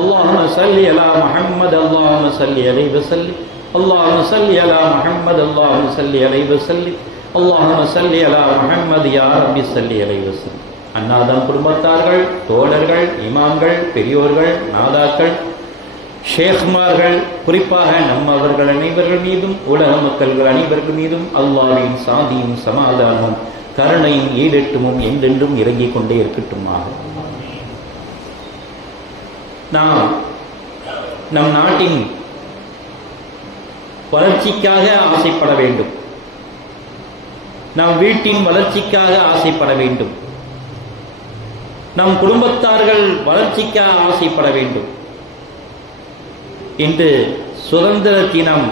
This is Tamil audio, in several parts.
اللهم صل على محمد اللهم صل عليه وسلم اللهم صل على محمد اللهم صل عليه وسلم اللهم صل على محمد يا رب صل عليه وسلم. அன்னாதம் குடும்பத்தார்கள், தோழர்கள், இமாம்கள், பெரியோர்கள், நாதாக்கள், ஷேக்மார்கள், குறிப்பாக நம்மவர்கள் அனைவர்கள் மீதும் உலக மக்கள்கள் அனைவர்கள் மீதும் அல்லாஹ்வின் சாந்தியும் சமாதானமும் கருணையும் ஈடேற்றமும் என்றென்றும் இறங்கிக் கொண்டே இருக்கட்டுமாக. நாம் நம் நாட்டின் வளர்ச்சிக்காக ஆசைப்பட வேண்டும், நம் வீட்டின் வளர்ச்சிக்காக ஆசைப்பட வேண்டும், நம் குடும்பத்தார்கள் வளர்ச்சிக்காக ஆசைப்பட வேண்டும். இன்று சுதந்திர தினம்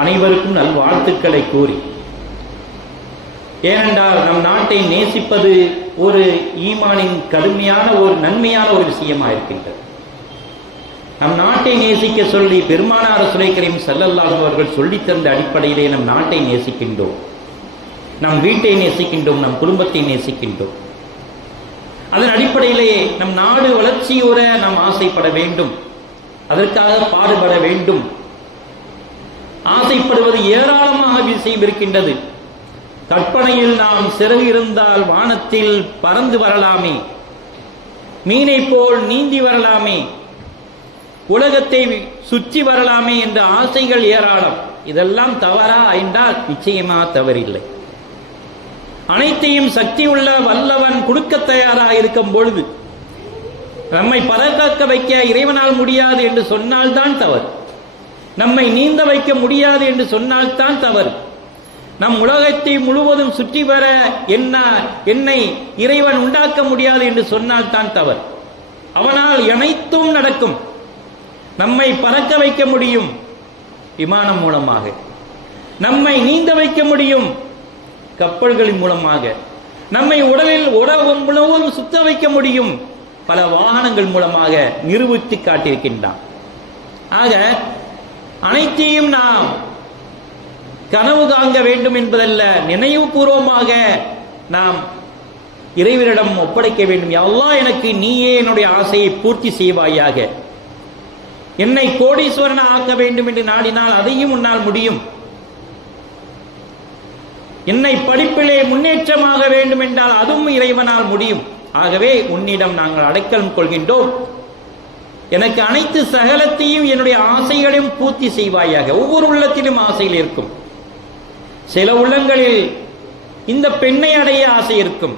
அனைவருக்கும் நல்வாழ்த்துக்களை கூறி, ஏனென்றால் நம் நாட்டை நேசிப்பது ஒரு ஈமானின் கடுமையான ஒரு நன்மையான ஒரு விஷயமாக இருக்கின்றது. நம் நாட்டை நேசிக்க சொல்லி பெருமானார் ரசூலை கரீம் ஸல்லல்லாஹு அலைஹி அவர்கள் சொல்லித் தந்த அடிப்படையிலே நம் நாட்டை நேசிக்கின்றோம், நம் வீட்டை நேசிக்கின்றோம், நம் குடும்பத்தை நேசிக்கின்றோம். அதன் அடிப்படையிலே நம் நாடு வளர்ச்சியுற நாம் ஆசைப்பட வேண்டும், அதற்காக பாடுபட வேண்டும். ஆசைப்படுவது ஏராளமாக விஷயம் இருக்கின்றது. கற்பனையில் நாம் சிறகு இருந்தால் வானத்தில் பறந்து வரலாமே, மீனை போல் நீந்தி வரலாமே, உலகத்தை சுற்றி வரலாமே என்ற ஆசைகள் ஏராளம். இதெல்லாம் தவறா என்றால் நிச்சயமா தவறில்லை. அனைத்தையும் சக்தி உள்ள வல்லவன் கொடுக்க தயாராக இருக்கும் பொழுது நம்மை பதக்காக்க வைக்க இறைவனால் முடியாது என்று சொன்னால்தான் தவறு. நம்மை நீந்த வைக்க முடியாது என்று சொன்னால்தான் தவறு. நம் உலகத்தை முழுவதும் சுற்றி வர என்னை இறைவன் உண்டாக்க முடியாது என்று சொன்னால்தான் தவறு. அவனால் அனைத்தும் நடக்கும். நம்மை பறக்க வைக்க முடியும் விமானம் மூலமாக, நம்மை நீந்த வைக்க முடியும் கப்பல்களின் மூலமாக, நம்மை உடலில் முழுவதும் சுத்த வைக்க முடியும் பல வாகனங்கள் மூலமாக நிரூபித்து காட்டியிருக்கின்றான். ஆக அனைத்தையும் நாம் கனவு காங்க வேண்டும் என்பதல்ல, நினைவுபூர்வமாக நாம் இறைவனிடம் ஒப்படைக்க வேண்டும். யா அல்லாஹ், எனக்கு நீயே என்னுடைய ஆசையை பூர்த்தி செய்வாயாக. என்னை கோடீஸ்வரன் ஆக்க வேண்டும் என்று நாடினால் அதையும் உன்னால் முடியும். என்னை படிப்பிலே முன்னேற்றமாக வேண்டும் என்றால் அதுவும் இறைவனால் முடியும். ஆகவே உன்னிடம் நாங்கள் அடைக்கலம் கொள்கின்றோம். எனக்கு அனைத்து சகலத்தையும் என்னுடைய ஆசைகளையும் பூர்த்தி செய்வாயாக. ஒவ்வொரு உள்ளத்திலும் ஆசைகள் இருக்கும். சில உள்ளங்களில் இந்த பெண்ணை அடைய ஆசை இருக்கும்,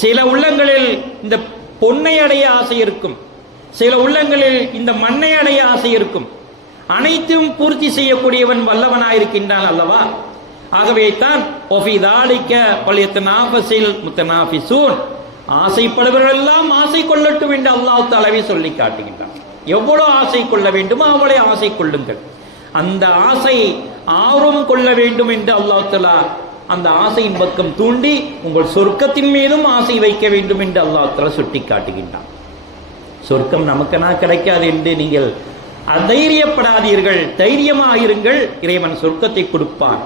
சில உள்ளங்களில் இந்த பொன்னை அடைய ஆசை இருக்கும், சில உள்ளங்களில் இந்த மண்ணை அடைய ஆசை இருக்கும். அனைத்தும் பூர்த்தி செய்யக்கூடியவன் வல்லவனாயிருக்கின்றான் அல்லவா? ஆகவே தான் ஆசைப்படுவர்கள் எல்லாம் ஆசை கொள்ளட்டும் என்று அல்லாஹ் தஆலா சொல்லி காட்டுகின்றான். எவ்வளவு ஆசை கொள்ள வேண்டுமோ அவ்வளவு ஆசை கொள்ளுங்கள். அந்த ஆசை ஆர்வம் கொள்ள வேண்டும் என்று அல்லாஹ் தஆலா அந்த ஆசையின் பக்கம் தூண்டி உங்கள் சொர்க்கத்தின் மீதும் ஆசை வைக்க வேண்டும் என்று அல்லாஹ் தஆலா சுட்டி காட்டுகின்றான். சொர்க்கம் நமக்கென கிடைக்காது என்று நீங்கள் அதைரியப்படாதீர்கள், தைரியமாக இருங்கள். இறைவன் சொர்க்கத்தை கொடுப்பான்.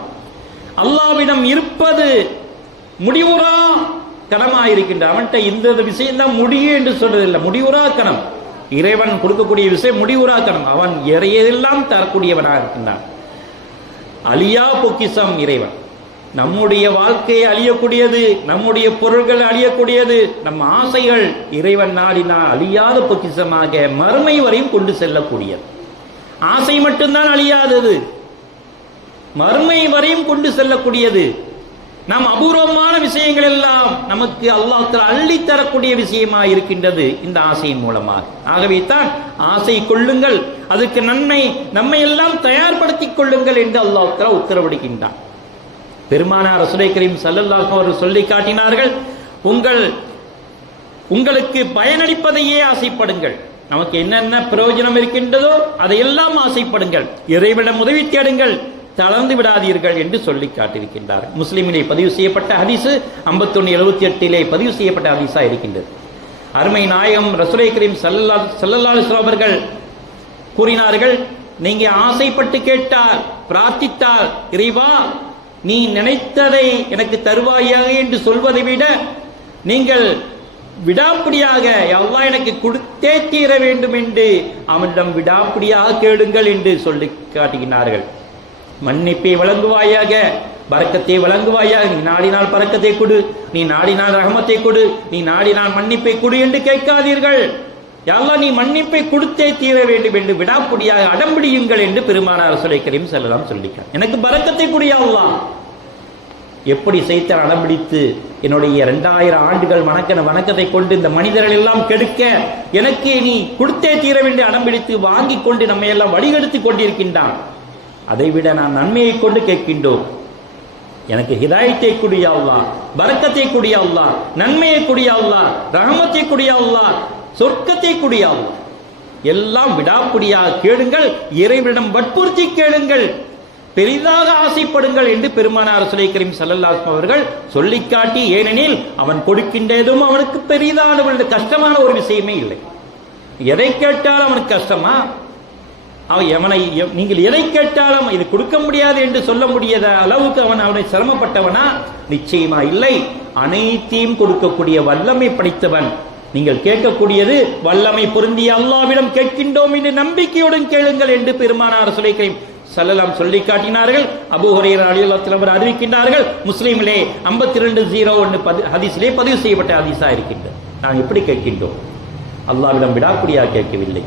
அல்லாஹ்விடம் இருப்பது முடிவுறா கனமாயிருக்கின்ற அவன்கிட்ட இந்த விஷயம் தான் முடியும் என்று சொல்றதில்லை. முடிவுறா கணம் இறைவன் கொடுக்கக்கூடிய விஷயம் முடிவுறா கணம். அவன் எதையெல்லாம் தரக்கூடியவனாக இருக்கின்றான். அழியா பொக்கிஷம் இறைவன். நம்முடைய வாழ்க்கையை அழியக்கூடியது, நம்முடைய பொருள்கள் அழியக்கூடியது, நம் ஆசைகள் இறைவன் நாடினால் அழியாத பொக்கிஷமாக மறுமை வரையும் கொண்டு செல்லக்கூடியது. ஆசை மட்டும்தான் அழியாதது, மறுமை வரையும் கொண்டு செல்லக்கூடியது. நாம் அபூர்வமான விஷயங்கள் எல்லாம் நமக்கு அல்லாஹ் தஆலா அள்ளி தரக்கூடிய விஷயமாக இருக்கின்றது இந்த ஆசையின் மூலமாக. ஆகவே தான் ஆசை கொள்ளுங்கள், அதுக்கு நன்மை நம்மை எல்லாம் தயார்படுத்திக் கொள்ளுங்கள் என்று அல்லாஹ் தஆலா உத்தரவிடுகின்றான். பெருமானார் ரசூலை கரீம் ஸல்லல்லாஹு அலைஹி அவர்கள் சொல்லி காட்டினார்கள், உங்களுக்கு பயனளிப்பதையே ஆசைப்படுங்கள். நமக்கு என்னென்ன பிரயோஜனம் இருக்கின்றதோ அதையெல்லாம் ஆசைப்படுங்கள். இறைவனிடம் உதவி தேடுங்கள், தளர்ந்து விடாதீர்கள் என்று சொல்லி காட்டியிருக்கின்றார். முஸ்லிமிலே பதிவு செய்யப்பட்ட ஹதீஸ் 5178 பதிவு செய்யப்பட்ட ஹதீஸா இருக்கின்றது. அருமை நாயகம் ரசூலை கரீம் ஸல்லல்லாஹு அலைஹி அவர்கள் கூறினார்கள், நீங்க ஆசைப்பட்டு கேட்டால், பிரார்த்தித்தால், இறைவா நீ நினைத்ததை எனக்கு தருவாயாக என்று சொல்வதை விட நீங்கள் விடாப்பிடியாக அல்லாஹ் எனக்கு கொடுத்தே தீர வேண்டும் என்று அவனிடம் விடாப்பிடியாக கேளுங்கள் என்று சொல்லி காட்டுகிறார்கள். மன்னிப்பை வழங்குவாயாக, பரக்கத்தை வழங்குவாயாக. நீ நாடினால் பரக்கத்தை கொடு, நீ நாடினால் ரஹமத்தை கொடு, நீ நாடினால் மன்னிப்பை கொடு என்று கேட்காதீர்கள். யா அல்லாஹ் நீ மன்னிப்பை கொடுத்தே தீர வேண்டும் என்று விடாப்பிடியாக அடம்பிடியுங்கள் என்று பெருமானார் ரசூலுல்லாஹி கரீம் ஸல்லல்லாஹு அலைஹி வஸல்லம் சொல்லிட்டார். எனக்கு பரக்கத்தை கொடு யா அல்லாஹ். எப்படி சைத்தான் அடம்பிடித்து என்னுடைய 2000 ஆண்டுகள் வணக்கத்தை கொண்டு இந்த மனிதர்கள் எல்லாம் கெடுக்க எனக்கு நீ கொடுத்தே தீர வேண்டிய அடம்பிடித்து வாங்கி கொண்டு நம்ம எல்லாம் வழிகெடுத்து கொண்டிருக்கின்றான். அதைவிட நான் நன்மையை கொண்டு கேட்கின்றோம். எனக்கு ஹிதாயத்தை கொடு யா அல்லாஹ், பரக்கத்தை கொடு யா அல்லாஹ், நன்மையை கொடு யா அல்லாஹ், ரஹமத்தை கொடு யா அல்லாஹ், சொர்க்கத்தை கொடு யா அல்லாஹ். எல்லாம் விடாப்பிடியாக கேளுங்கள், இறைவனிடம் வற்புறுத்தி கேளுங்கள், பெரிதாக ஆசைப்படுங்கள் என்று பெருமானார் ரசூலுல்லாஹி கரீம் ஸல்லல்லாஹு அலைஹி வஸல்லம் அவர்கள் சொல்லிக்காட்டி. ஏனெனில் அவன் கொடுக்கின்றதும் அவனுக்கு பெரிதான கஷ்டமான ஒரு விஷயமே இல்லை. எதை கேட்டாலும் அவனுக்கு கஷ்டமா? நீங்கள் எதை கேட்டாலும் இது கொடுக்க முடியாது என்று சொல்ல முடியாத அளவுக்கு அவனை சிரமப்பட்டவனா? நிச்சயமா இல்லை. அனைத்தையும் கொடுக்கக்கூடிய வல்லமை படைத்தவன். நீங்கள் கேட்கக்கூடியது வல்லமை பொருந்திய அல்லாஹ்விடம் கேட்கின்றோம் என்று நம்பிக்கையுடன் கேளுங்கள் என்று பெருமானார் ரசூலுல்லாஹி கரீம் ஸல்லல்லாஹு சொல்லி காட்டினார்கள். அபூ ஹுரைரா ரலியல்லாஹு அன்ஹு அறிவிக்கின்றார்கள். முஸ்லிமிலே 5201 ஹதீஸிலே பதிவு செய்யப்பட்ட ஹதீஸா இருக்கின்றது. நாம் எப்படி கேட்கின்றோம்? அல்லாஹ்விடம் விடாப்பிடியாக கேட்கவில்லை.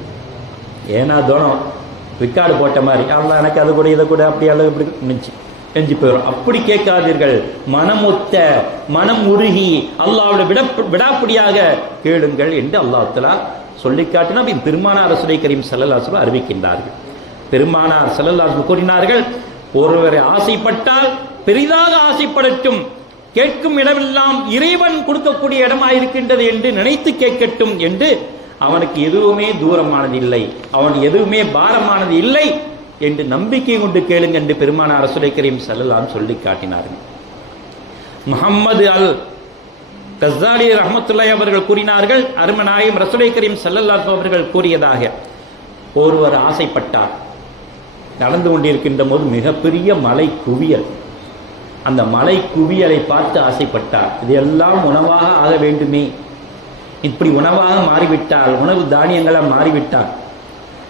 ஏனா தோணும் விக்காடு போட்ட மாதிரி அல்லாஹ் எனக்கு அது கூட இதை கூட அப்படி அளவு இப்படி நெஞ்சு போயிடும். அப்படி கேட்காதீர்கள். மனமொத்த மனம் உருகி அல்லாஹ்வோட விடாப்பிடியாக கேளுங்கள் என்று அல்லாஹ் தஆலா சொல்லி காட்டினா பெருமானார் ரசூலுல்லாஹி கரீம் ஸல்லல்லாஹு அலைஹி வஸல்லம் அறிவிக்கின்றார்கள். பெருமானார் ஸல்லல்லாஹு அலைஹி வஸல்லம் கூறினார்கள், ஒருவரை ஆசைப்பட்டால் பெரிதாக ஆசைப்படட்டும், கேட்கும் இடமெல்லாம் இறைவன் கொடுக்கக்கூடிய இடமாயிருக்கின்றது என்று நினைத்து கேட்கட்டும் என்று. அவனுக்கு எதுவுமே தூரமானது இல்லை, அவன் எதுவுமே பாரமானது இல்லை என்று நம்பிக்கை கொண்டு கேளுங்க என்று பெருமானார் ரசூலுல்லாஹி கரீம் ஸல்லல்லாஹு அலைஹி சொல்லி காட்டினார்கள். முஹம்மது அல் கஸ்ஸாலி ரஹ்மத்துல்லாஹி அவர்கள் கூறினார்கள், அருமநாயகம் ரசூலுல்லாஹி கரீம் ஸல்லல்லாஹு அலைஹி அவர்கள் கூறியதாக, ஒருவர் ஆசைப்பட்டார். நடந்து கொண்டிருக்கின்ற போது மிகப்பெரிய மலை குவியல். அந்த மலை குவியலை பார்த்து ஆசைப்பட்டார். இதெல்லாம் உணவாக ஆக வேண்டுமே, இப்படி உணவாக மாறிவிட்டால், உணவு தானியங்களாக மாறிவிட்டால்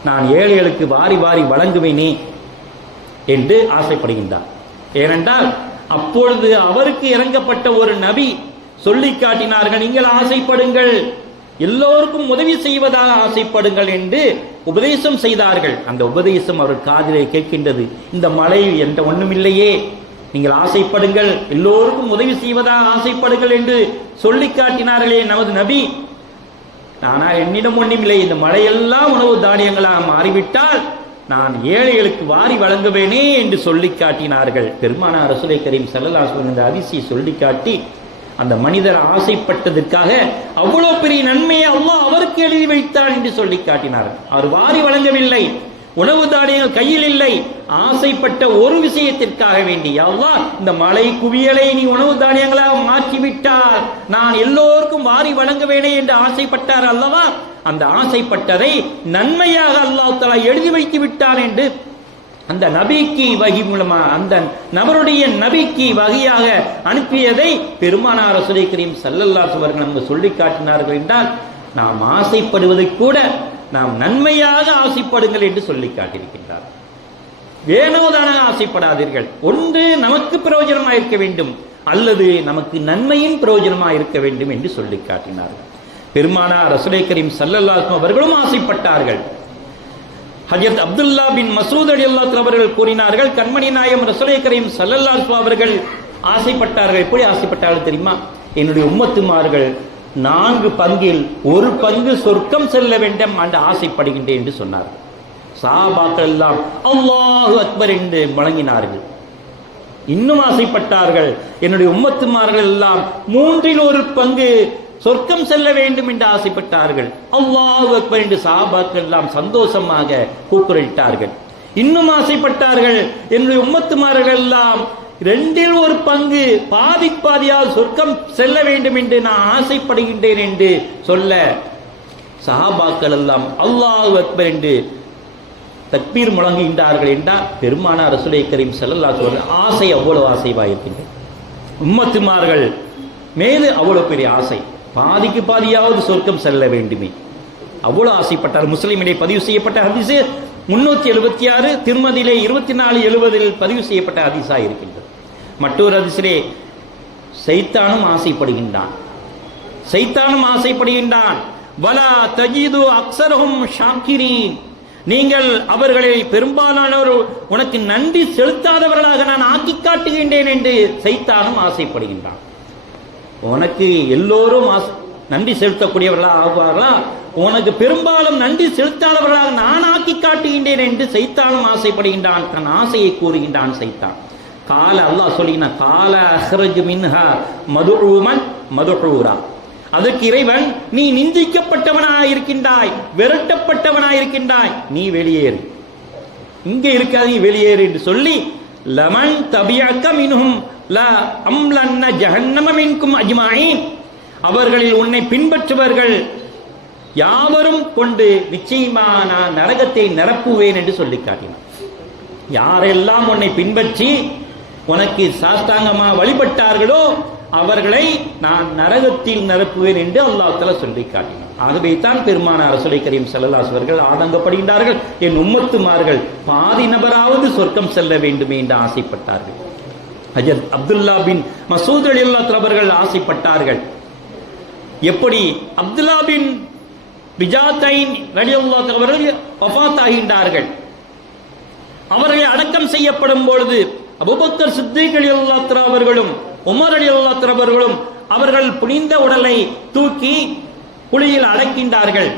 நான் ஏழைகளுக்கு வாரி வாரி வழங்குவேனே என்று ஆசைப்படுகின்றார். ஏனென்றால் அப்பொழுது அவருக்கு இறங்கப்பட்ட ஒரு நபி சொல்லி காட்டினார்கள், நீங்கள் ஆசைப்படுங்கள், எல்லோருக்கும் உதவி செய்வதாக ஆசைப்படுங்கள் என்று உபதேசம் செய்தார்கள். அந்த உபதேசம் அவர் காதிலே கேட்கின்றது. இந்த மலை என்ற ஒண்ணுமில்லையே, நீங்கள் ஆசைப்படுங்கள், எல்லோருக்கும் உதவி செய்வதாக ஆசைப்படுங்கள் என்று சொல்லி காட்டினார்களே நமது நபி. ஆனால் என்னிடம் ஒன்றுமில்லை, இந்த மழையெல்லாம் உணவு தானியங்களாக மாறிவிட்டால் நான் ஏழைகளுக்கு வாரி வழங்குவேனே என்று சொல்லி காட்டினார்கள். பெருமானார் ரசூலுல்லாஹி கரீம் ஸல்லல்லாஹு அலைஹி வஸல்லம் இந்த ஹதீஸை சொல்லி காட்டி, அந்த மனிதர் ஆசைப்பட்டதற்காக அவ்வளவு பெரிய நன்மையை அல்லாஹ் அவருக்கு எழுதி வைத்தான் என்று சொல்லி காட்டினார். அவர் வாரி வழங்கவில்லை, உணவு தானியங்கள் கையில் இல்லை, ஆசைப்பட்ட ஒரு விஷயத்திற்காக வேண்டி, அல்லாஹ் இந்த மலை குவியலை நீ உணவு தானியங்களாக மாற்றிவிட்டால் நான் எல்லோருக்கும் வாரி வழங்குவேனே என்று ஆசைப்பட்டார் அல்லவா, அந்த ஆசைப்பட்டதை நன்மையாக அல்லாஹ் தஆலா எழுதி வைத்து விட்டான் என்று அந்த நபிக்கு வஹி மூலமா, அந்த நபருடைய நபிக்கு வஹியாக அனுப்பியதை பெருமானார் ரசூலுல்லாஹி கரீம் ஸல்லல்லாஹு அலைஹி வஸல்லம் நமக்கு சொல்லி காட்டினார்கள் என்றால், நாம் ஆசைப்படுவதை கூட நாம் நன்மையாக ஆசைப்படுங்கள் என்று சொல்லி காட்டியிருக்கின்றார். ஏனோதான ஆசைப்படாதீர்கள். ஒன்று நமக்கு பிரயோஜனமாக இருக்க வேண்டும், அல்லது நமக்கு நன்மையின் பிரயோஜனமாக இருக்க வேண்டும் என்று சொல்லி காட்டினார்கள். பெருமானார் ரசூலுல்லாஹி கரீம் ஸல்லல்லாஹு அலைஹி வஸல்லம் அவர்களும் ஆசைப்பட்டார்கள். ஹஜ்ரத் அப்துல்லா பின் மஸ்ஊத் ரலியல்லாஹு அன்ஹு அவர்கள் கூறினார்கள், கண்மணி நாயகம் ரசூலுல்லாஹி கரீம் ஸல்லல்லாஹு அலைஹி வஸல்லம் அவர்கள் ஆசைப்பட்டார்கள். எப்படி ஆசைப்பட்டார்கள் தெரியுமா? என்னுடைய உம்மத்துமார்கள் 4 பங்கில் 1 பங்கு சொர்க்கம் செல்ல வேண்டும் என்று ஆசைப்படுகின்றேன் என்று சொன்னார்கள். சஹாபாக்கள் எல்லாம் அல்லாஹு அக்பர் என்று வணங்கினார்கள். இன்னும் ஆசைப்பட்டார்கள், என்னுடைய உம்மத்துமார்கள் எல்லாம் 1/3 பங்கு சொர்க்கம் செல்ல வேண்டும் என்று ஆசைப்பட்டார்கள். அல்லாஹு அக்பர் என்று சஹாபாக்கள் எல்லாம் சந்தோஷமாக கூக்குரலிட்டார்கள். இன்னும் ஆசைப்பட்டார்கள், என்னுடைய உம்மத்துமார்கள் எல்லாம் 2/1 பங்கு பாதியால் சொர்க்கம் செல்ல வேண்டும் என்று நான் ஆசைப்படுகின்றேன் என்று சொல்ல சஹாபாக்கள் எல்லாம் அல்லாஹு அக்பர் என்று தக்பீர் முழங்குகின்றார்கள் என்றால் பெருமானார் ரசூலுல்லாஹி கரீம் ஸல்லல்லாஹு அலைஹி வஸல்லம் ஆசை அவ்வளவு ஆசைவாயிருக்கின்றது. உம்மத்துமார்கள் மேலே அவ்வளவு பெரிய ஆசை. பாதிக்கு பாதியாவது சொர்க்கம் செல்ல வேண்டுமே, அவ்வளவு ஆசைப்பட்டார். முஸ்லிமிலே பதிவு செய்யப்பட்ட ஹதீஸ் 376, திருமதியிலே 2470 பதிவு செய்யப்பட்ட ஹதீஸா இருக்கின்றது. மற்றொரு ஹதீஸிலே சைத்தானும் ஆசைப்படுகின்றான், வலா தஜிது அக்ஸரஹும் ஷாக்கிரீன், நீங்கள் அவர்களை பெரும்பாலானோர் உனக்கு நன்றி செலுத்தாதவர்களாக நான் ஆக்கி காட்டுகின்றேன் என்று சைத்தானும் ஆசைப்படுகின்றான். உனக்கு எல்லோரும் நன்றி செலுத்தக்கூடியவர்களா ஆவார்களா, உனக்கு பெரும்பாலும் நன்றி செலுத்தாதவர்களாக நான் ஆக்கி காட்டுகின்றேன் என்று சைத்தானும் ஆசைப்படுகின்றான். தன் ஆசையை கூறுகின்றான் சைத்தான். கால அல்லாஹ் சொல்லினா கால அஹ்ரஜ் மின்ஹா மதுஊமன் மதுஊரா, அதற்கு இறைவன் நீ நிந்திக்கப்பட்டவனாக இருக்கின்றாய், விரட்டப்பட்டவனாக இருக்கின்றாய், நீ வெளியேறு, இங்கே இருக்காது, நீ வெளியேறு என்று சொல்லி லமன் தபியக்க மின்ஹும் லா அம்லன்ன ஜஹன்னம மின்கும் அஜ்மாயின், அவர்களில் உன்னை பின்பற்றுவர்கள் யாவரும் கொண்டு நிச்சயமான நரகத்தை நிரப்புவேன் என்று சொல்லி காட்டினார். யாரெல்லாம் உன்னை பின்பற்றி உனக்கு சாஸ்தாங்கமாக வழிபட்டார்களோ அவர்களை நான் நரகத்தில் நிரப்புவேன் என்று அல்லாஹ் தஆலா சொல்லி காட்டினார். ஆகவே தான் பெருமானார் ரசூலுல்லாஹி கரீம் ஸல்லல்லாஹு அலைஹி வஸல்லம் ஆதங்கப்படுகின்றார்கள், என் உம்மத்துமார்கள் பாதி நபராவது சொர்க்கம் செல்ல வேண்டுமே என்று ஆசைப்பட்டார்கள். ஹஜ்ரத் அப்துல்லா பின் மசூத் ரலியல்லாஹு அன்ஹு அவர்கள் ஆசைப்பட்டார்கள். எப்படி அப்துல்லா பின் பிஜாத்தைன் ரலியல்லாஹு அன்ஹு அவர்கள் வஃபாத் ஆகின்றார்கள். அவர்களை அடக்கம் செய்யப்படும் பொழுது அபூபக்கர் சித்திக் ரலியல்லாஹு அன்ஹு அவர்களும் உமர் ரலியல்லாஹு அன்ஹு அவர்களும் அவர்கள் புனித உடலை தூக்கி குழியில் அடக்கின்றார்கள்.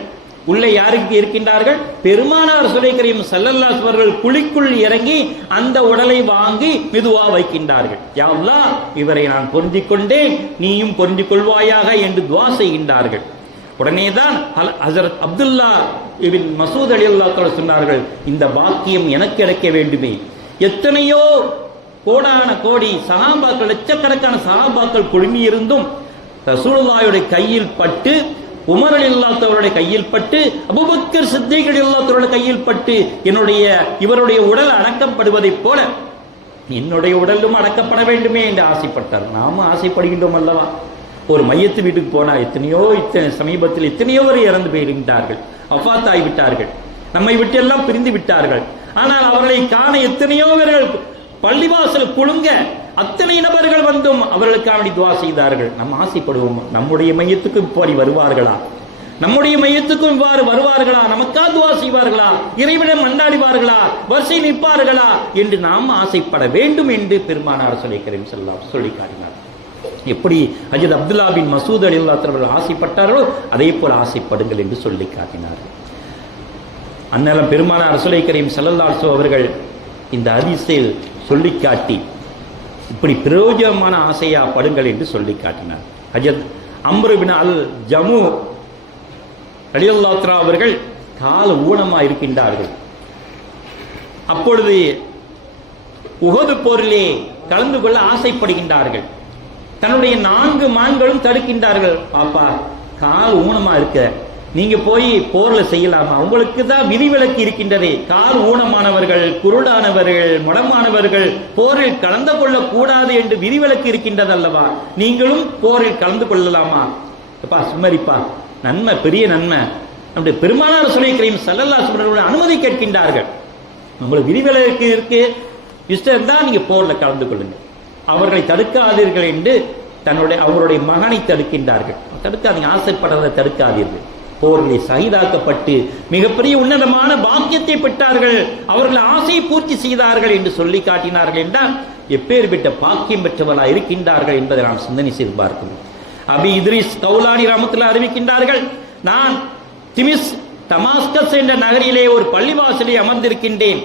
உள்ளே யாருக்கு இருக்கின்றார்கள்? பெருமானார் ரசூலுல்லாஹி கரீம் ஸல்லல்லாஹு அலைஹி அவர்கள் குழிக்குள் இறங்கி அந்த உடலை வாங்கி மெதுவா வைக்கின்றார்கள். யா அல்லாஹ், இவரை நான் பொருந்திக் கொண்டேன், நீயும் பொருந்திக் கொள்வாயாக என்று துஆ செய்கின்றார்கள். உடனேதான் ஹஜ்ரத் அப்துல்லா இப்னு மசூத் ரலியல்லாஹு அன்ஹு சொன்னார்கள், இந்த பாக்கியம் எனக்கு கிடைக்க வேண்டுமே. எத்தனையோ கோடான கோடி சஹாபாக்கள், லட்சக்கணக்கான சஹாபாக்கள் குழுமி இருந்தும் ரசூலுல்லாஹ்வுடைய கையில் பட்டு, உமர் ரலியல்லாஹு அவருடைய கையில் பட்டு, அபூபக்கர் சித்திக் ரலியல்லாஹு அவருடைய கையில் பட்டு இவருடைய உடல் அடக்கப்படுவதைப் போல என்னுடைய உடலும் அடக்கப்பட வேண்டுமே என்று ஆசைப்பட்டார். நாம ஆசைப்படுகின்றோம் அல்லவா? ஒரு மையத்து வீட்டுக்கு போனா சமீபத்தில் எத்தனையோ பேர் இறந்து போயிருந்தார்கள், வஃபாத் ஆகிவிட்டார்கள், நம்மை விட்டு எல்லாம் பிரிந்து விட்டார்கள். ஆனால் அவர்களை காண எத்தனையோ பேர்கள் பள்ளிவாசல் குலுங்க அத்தனை நபர்கள் வந்தும் அவர்களுக்காக துஆ செய்தார்கள். நம்ம ஆசைப்படுவோம், நம்முடைய மையத்துக்கு இப்படி வருவார்களா, நம்முடைய மையத்துக்கும் இவ்வாறு வருவார்களா, நமக்கா துஆ செய்வார்களா, இறைவனிடம் மன்றாடுவார்களா, வரிசை நிற்பார்களா என்று நாம் ஆசைப்பட வேண்டும் என்று பெருமானார் ஸல்லல்லாஹு அலைஹி வஸல்லம் சொல்லி காட்டினார். எப்படி ஹஜ்ரத் அப்துல்லா பின் மசூத் ரலியல்லாஹு அன்ஹு அவர்கள் ஆசைப்பட்டார்களோ அதே போல ஆசைப்படுங்கள் என்று சொல்லி காட்டினார். அந்நேரம் பெருமானார் ரசூலுல்லாஹி கரீம் ஸல்லல்லாஹு அலைஹி வஸல்லம் அவர்கள் இந்த ஹதீஸில் சொல்லி காட்டி இப்படி பிரயோஜனமான ஆசையா படுங்கள் என்று சொல்லி காட்டினார். ஹஜ்ரத் அம்ர் பின் அல் ஜமு ரலியல்லாஹு அன்ஹு அவர்கள் கால ஊனமா இருக்கின்றார்கள். அப்பொழுது உஹது போரிலே கலந்து கொள்ள ஆசைப்படுகின்றார்கள். தன்னுடைய 4 மான்களும் தடுக்கின்றார்கள். பாப்பா, கால் ஊனமா இருக்க, நீங்க போய் போர்ல செய்யலாமா? உங்களுக்கு தான் விதிவிலக்கு இருக்கின்றது. கால் ஊனமானவர்கள், குருடானவர்கள், முடமானவர்கள் போரில் கலந்து கொள்ள கூடாது என்று விதிவிலக்கு இருக்கின்றது அல்லவா? நீங்களும் போரில் கலந்து கொள்ளலாமா? சும்மரிப்பா, நன்மை, பெரிய நன்மை. நம்முடைய பெருமானார் ரசூலுல்லாஹி கரீம் ஸல்லல்லாஹு அலைஹி வஸல்லம் அனுமதி கேட்கின்றார்கள். உங்களுக்கு விதிவிலக்கு இருக்கு, இஷ்டம் தான் நீங்க போர்ல கலந்து கொள்ளுங்க, அவர்களை தடுக்காதீர்கள் என்று அவருடைய மகனை தடுக்கின்றார்கள். தடுக்காதீங்க, ஆசைப்படுறதை தடுக்காதீர்கள். போரிலே ஷஹீதாக்கப்பட்டு மிகப்பெரிய உன்னதமான பாக்கியத்தை பெற்றார்கள், அவர்கள் ஆசையை பூர்த்தி செய்தார்கள் என்று சொல்லி காட்டினார்கள் என்றால் எப்பேற்பட்ட பாக்கியம் பெற்றவர்களாக இருக்கின்றார்கள் என்பதை நாம் சிந்தனை செய்து பார்க்கணும். அபி இத்ரிஸ் கௌலானி ரஹ்மத்துல்லாஹி அறிவிக்கின்றார்கள், நான் தமாஸ்கஸ் என்ற நகரிலே ஒரு பள்ளிவாசலை அமர்ந்திருக்கின்றேன்.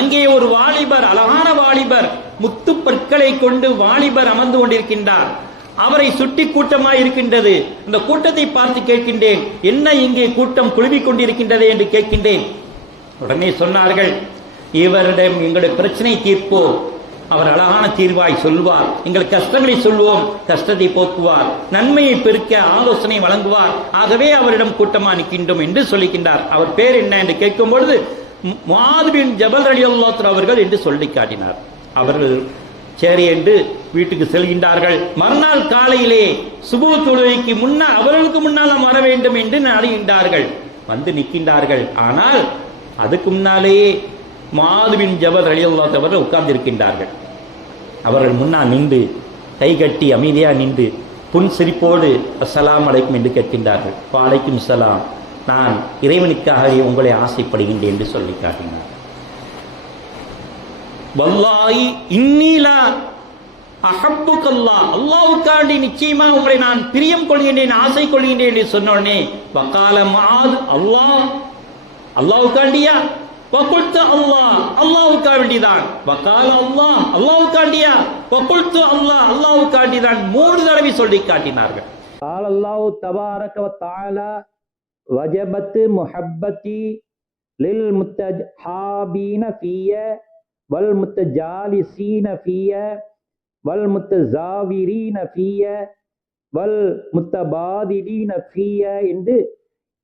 அங்கே ஒரு வாலிபர், அழகான வாலிபர், முத்து பற்களை கொண்டு வாலிபர் அமர்ந்து கொண்டிருக்கின்றார். அவரை சுட்டி கூட்டமாய் இருக்கின்றது. அந்த கூட்டத்தை பார்த்து கேட்கின்றேன், என்ன இங்கே கூட்டம் குழுவிக் கொண்டிருக்கின்றது என்று கேட்கின்றேன். உடனே சொன்னார்கள், இவரிடம் எங்களுடைய பிரச்சனை தீர்ப்போம், அவர் அழகான தீர்வாய் சொல்வார், எங்கள் கஷ்டங்களை சொல்வோம், கஷ்டத்தை போக்குவார், நன்மையை பெருக்க ஆலோசனை வழங்குவார், ஆகவே அவரிடம் கூட்டமா நிற்கின்றோம் என்று சொல்லிக்கின்றார். அவர் பேர் என்ன என்று கேட்கும் பொழுது முஆத் பின் ஜபல் ரலியல்லாஹு அன்ஹு அவர்கள் என்று சொல்லி காட்டினார். அவர்கள் சரி என்று வீட்டுக்கு செல்கின்றார்கள். மறுநாள் காலையிலே சுபு தொழுகைக்கு முன்னால் அவர்களுக்கு முன்னால் வர வேண்டும் என்று நாடுகின்றார்கள். வந்து நிற்கின்றார்கள். ஆனால் அதுக்கு முன்னாலேயே முஆத் பின் ஜபல் ரலியல்லாஹு அன்ஹு அவர்கள் உட்கார்ந்திருக்கின்றார்கள். அவர்கள் முன்னால் நின்று கை கட்டி அமைதியாக நின்று புன்சிரிப்போடு அஸ்ஸலாமு அலைக்கும் என்று கேட்கின்றார்கள். வலைக்கும் ஸலாம், நான் இறைவனுக்காக உங்களை ஆசைப்படுகின்றேன் என்று சொல்லி காட்டினார். வல்லாஹி இன்னீலா அஹப்புக்கல்லாஹ், அல்லாஹ்வுக்காண்டி நிச்சயமாக உங்களை நான் பிரியம் கொள்கின்றேன், ஆசை கொள்கின்றேன் என்று சொன்ன உடனே வகால முஆத், அல்லாஹ்வுக்காண்டியா? வகுல்து அல்லாஹ், அல்லாஹ்வுக்காண்டிதான். வகால அல்லாஹ், அல்லாஹ்வுக்காண்டியா? வகுல்து அல்லாஹ், அல்லாஹ்வுக்காண்டிதான். 3 தடவை சொல்லி காட்டினார்கள். قال الله تبارك وتعالى وجبت محبتي للمتحابين فيه والمتجالسين فيه والمتزاورين فيه والمتبادلين فيه என்று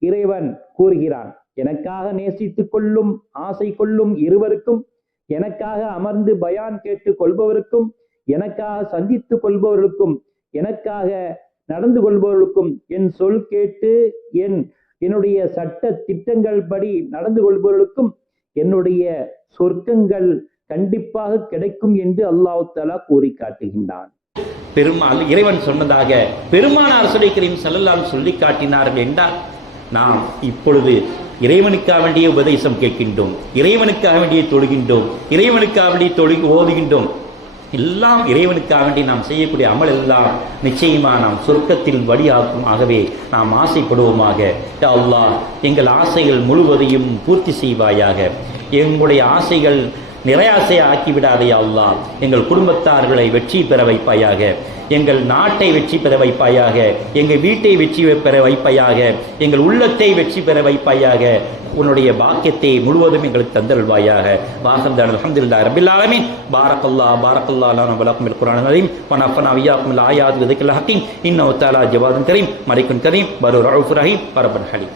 இறைவன் கூறுகிறான். எனக்காக நேசித்துக் கொள்ளும், ஆசை கொள்ளும் இருவருக்கும், எனக்காக அமர்ந்து பயான் கேட்டுக் கொள்பவருக்கும், எனக்காக சந்தித்துக் கொள்பவர்களுக்கும், எனக்காக நடந்து கொள்பவர்களுக்கும், என் சொல் கேட்டு என்னுடைய சட்ட திட்டங்கள் படி நடந்து கொள்பவர்களுக்கும் என்னுடைய சொர்க்கங்கள் கண்டிப்பாக கிடைக்கும் என்று அல்லாஹ் தஆலா கூறி காட்டுகின்றான். பெருமாள் இறைவன் சொன்னதாக பெருமானார் ஸல்லல்லாஹு சொல்லி காட்டினார்கள் என்றால், நாம் இப்பொழுது இறைவனுக்காக வேண்டிய உபதேசம் கேட்கின்றோம், இறைவனுக்காக வேண்டிய தொழுகின்றோம், இறைவனுக்காக வேண்டிய ஓதுகின்றோம். எல்லாம் இறைவனுக்காக வேண்டி நாம் செய்யக்கூடிய அமல் எல்லாம் நிச்சயமா நாம் சொர்க்கத்தில் வழியாக்கும். ஆகவே நாம் ஆசைப்படுவோமாக. யா அல்லாஹ், எங்கள் ஆசைகள் முழுவதையும் பூர்த்தி செய்வாயாக. எங்களுடைய ஆசைகள் நிறையாசை ஆக்கிவிடாதே அல்லாஹ். எங்கள் குடும்பத்தார்களை வெற்றி பெற வைப்பாயாக, எங்கள் நாட்டை வெற்றி பெற வைப்பாயாக, எங்கள் வீட்டை வெற்றி பெற வைப்பாயாக, எங்கள் உள்ளத்தை வெற்றி பெற வைப்பாயாக. உன்னுடைய பாக்கியத்தை முழுவதும் எங்களுக்கு தந்தருள்வாயாக. வாஹம்தான் அல்ஹம்துலில்லாஹி ரப்பில் ஆலமீன். பாரக்கல்லாஹு லனா வ லக்கும் பில் குர்ஆனில் அஸீம் வ நஃபனா வ இய்யாக்கும் பில் ஆயாத்தி வ ذிக்ரில் ஹக்கீம். இன்னஹு தஆலா ஜவாதுன் கரீம் மலிக்குன் கரீம் பர் ரഊஃபுர் ரஹீம் பரபன் ஹலீம்.